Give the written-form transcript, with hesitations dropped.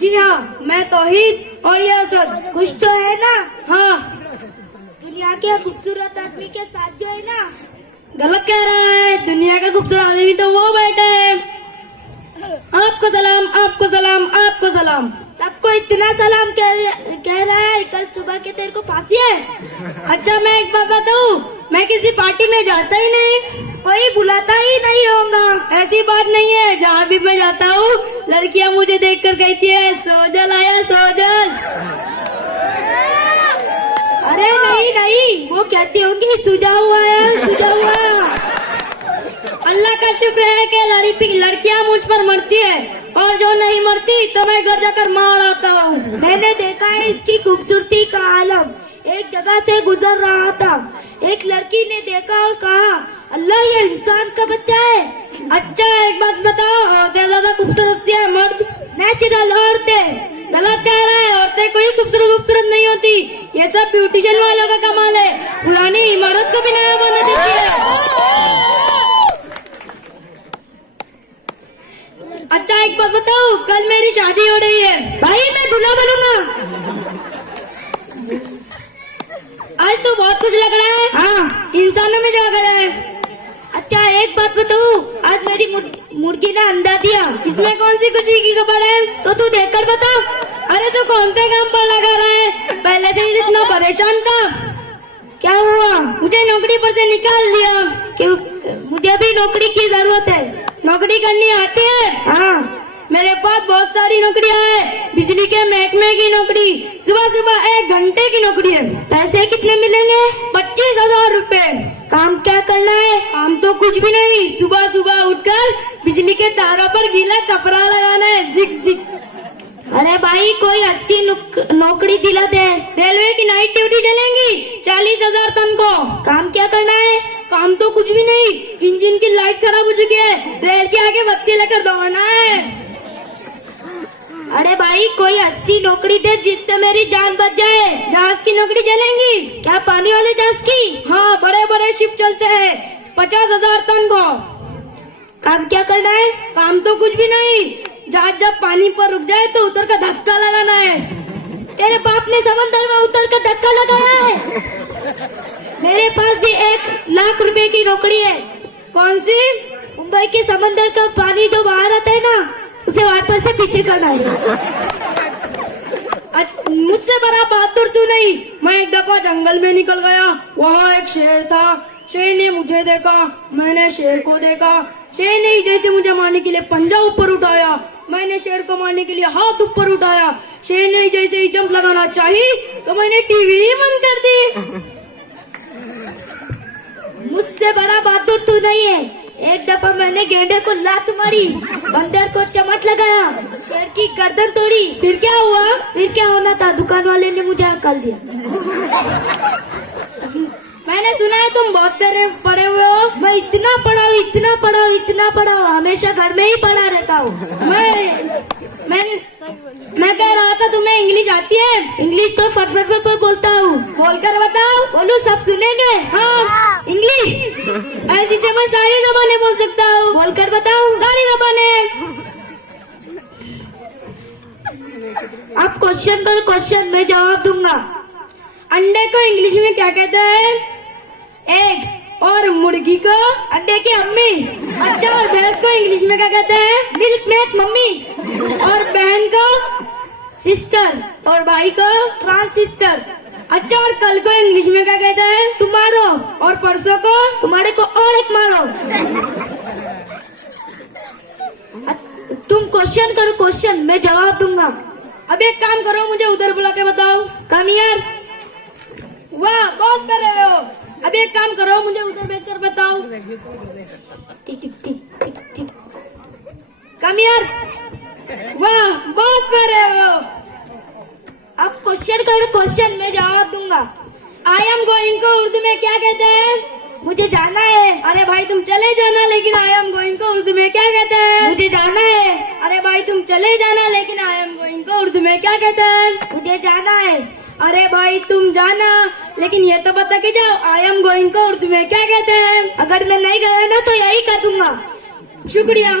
जी हाँ, मैं तौहीद और ये असद। खुश तो है ना? हाँ। दुनिया के खूबसूरत आदमी के साथ जो है ना। गलत कह रहा है, दुनिया का खूबसूरत आदमी तो वो बैठे हैं। आपको सलाम, आपको सलाम, आपको सलाम। सबको इतना सलाम कह रहा है। कल सुबह के तेरे को फांसी है। अच्छा, मैं एक बात बताऊँ, मैं किसी पार्टी में जाता ही नहीं, कोई बुलाता ही नहीं होगा। ऐसी बात नहीं है। जहाँ भी मैं जाता हूँ, लड़कियाँ मुझे देखकर कहती है सोजल आया सोजल। अरे नहीं नहीं, वो कहती होंगी सुझा हुआ है, सुझा हुआ। अल्लाह का शुक्र है कि लड़कियाँ मुझ पर मरती है, और जो नहीं मरती तो मैं घर जाकर मार आता हूँ। मैंने देखा है इसकी खूबसूरती का आलम। एक जगह से गुजर रहा था, एक लड़की ने देखा और कहा अल्लाह, ये इंसान का बच्चा है। अच्छा, एक बात बताओ, औरतें ज्यादा खूबसूरत है मर्द? नेचुरल औरतें। गलत कह रहा है, औरतें कोई खूबसूरत नहीं होती। ये सब ब्यूटिशियन वालों का कमाल है। पुरानी इमारत को भी नया बना देती है। अच्छा, एक बात बताओ, कल मेरी शादी हो रही है। भाई मैं दूल्हा बनूंगा। आज तो बहुत कुछ लग रहा है। हाँ, इंसानों में जाकर है। अच्छा एक बात बताऊँ, आज मेरी मुर्गी ने अंडा दिया। इसमें कौन सी खुशी की खबर है? तो तू देखकर बता। अरे तू कौन से काम पर लगा रहा है? पहले से ही इतना परेशान था। क्या हुआ? मुझे नौकरी पर से निकाल दिया। क्यों? मुझे भी नौकरी की जरूरत है। नौकरी करनी आती है? हाँ, मेरे पास बहुत सारी नौकरियां है। बिजली के महकमे की नौकरी, सुबह सुबह 1 घंटे की नौकरी है। पैसे कितने मिलेंगे? 25,000 रुपए। काम क्या करना है? काम तो कुछ भी नहीं, सुबह सुबह उठकर बिजली के तारों पर गीला कपड़ा लगाना है, जिक जिक। अरे भाई कोई अच्छी नौकरी दिला दे। रेलवे की नाइट ड्यूटी चलेंगी, 40,000 तनख्वाह। काम क्या करना है? काम तो कुछ भी नहीं, इंजन की लाइट खराब हो चुकी है, रेल के आगे बत्ती लेकर दौड़ना है। अरे भाई कोई अच्छी नौकरी दे जिससे मेरी जान बच जाए। जहाज की नौकरी चलेंगी? क्या पानी वाले जहाज की? हाँ, बड़े बड़े शिप चलते हैं, 50,000 तनख्वाह। काम क्या करना है? काम तो कुछ भी नहीं, जहाज जब पानी पर रुक जाए तो उतर कर धक्का लगाना है। तेरे बाप ने समंदर में उतर कर धक्का लगाया है। मेरे पास भी 1,00,000 रुपए की नौकरी है। कौन सी? मुंबई के समंदर का पानी जो बाहर आता है ना, उसे वापस से पीछे करना है। मुझसे बड़ा बहादुर तू नहीं। मैं एक दफा जंगल में निकल गया, वहाँ एक शेर था। शेर ने मुझे देखा, मैंने शेर को देखा। शेर ने जैसे मुझे मारने के लिए पंजा ऊपर उठाया, मैंने शेर को मारने के लिए हाथ ऊपर उठाया। शेर ने जैसे ही जंप लगाना चाहिए तो मैंने टीवी ही बंद कर दी। मुझसे बड़ा बहादुर तू नहीं है। एक दफा मैंने गेंडे को लात मारी, बंदर को चमट लगाया, शेर की गर्दन तोड़ी। फिर क्या हुआ? फिर क्या होना था, दुकान वाले ने मुझे हकल दिया। मैंने सुना है तुम बहुत पढ़े हुए हो। मैं इतना पढ़ा हूँ, इतना पढ़ा हूँ, इतना पढ़ा हूँ, हमेशा घर में ही पढ़ा रहता हूँ। मैं कह रहा था तुम्हें इंग्लिश आती है? इंग्लिश तो फट बोलता हूँ। बोलकर बताओ। बोलो, सब सुनेंगे। हाँ। इंग्लिश ऐसी तो मैं सारी ज़बानें बोल सकता हूँ। बोलकर बताओ। सारी ज़बानें। आप क्वेश्चन करो, क्वेश्चन मैं जवाब दूंगा। अंडे को इंग्लिश में क्या कहते हैं? एग। और मुर्गी को? अंडे की अम्मी। अच्छा, और भैंस को इंग्लिश में क्या कहते हैं? Milk mat mummy. और बहन को? सिस्टर। और भाई को? ट्रांसिस्टर। अच्छा, और कल को इंग्लिश में क्या कहते हैं? टुमारो। और परसों को? तुम्हारे को और एक मारो। तुम क्वेश्चन करो, क्वेश्चन मैं जवाब दूंगा। अब एक काम करो, मुझे उधर बुला के बताओ। कम यार। वाह, बहुत कर रहे हो। अब एक काम करो, मुझे उधर बैठकर बताओ। टिक टिक टिक टिक टिक। कम यार। वाह, बहुत कर रहे हो। अब क्वेश्चन करो, क्वेश्चन मैं जवाब दूंगा। आई एम गोइंग को उर्दू में क्या कहते हैं? मुझे जाना है। अरे भाई तुम चले जाना, लेकिन आई एम गोइंग को उर्दू में क्या कहते हैं? मुझे जाना है। अरे भाई तुम चले जाना, लेकिन आई एम गोइंग को उर्दू में क्या कहते हैं? मुझे जाना है। अरे भाई तुम जाना, लेकिन ये तो बता के जाओ, आई एम गोइंग को उर्दू में क्या कहते हैं? अगर मैं नहीं गया ना तो यही कर दूंगा। शुक्रिया।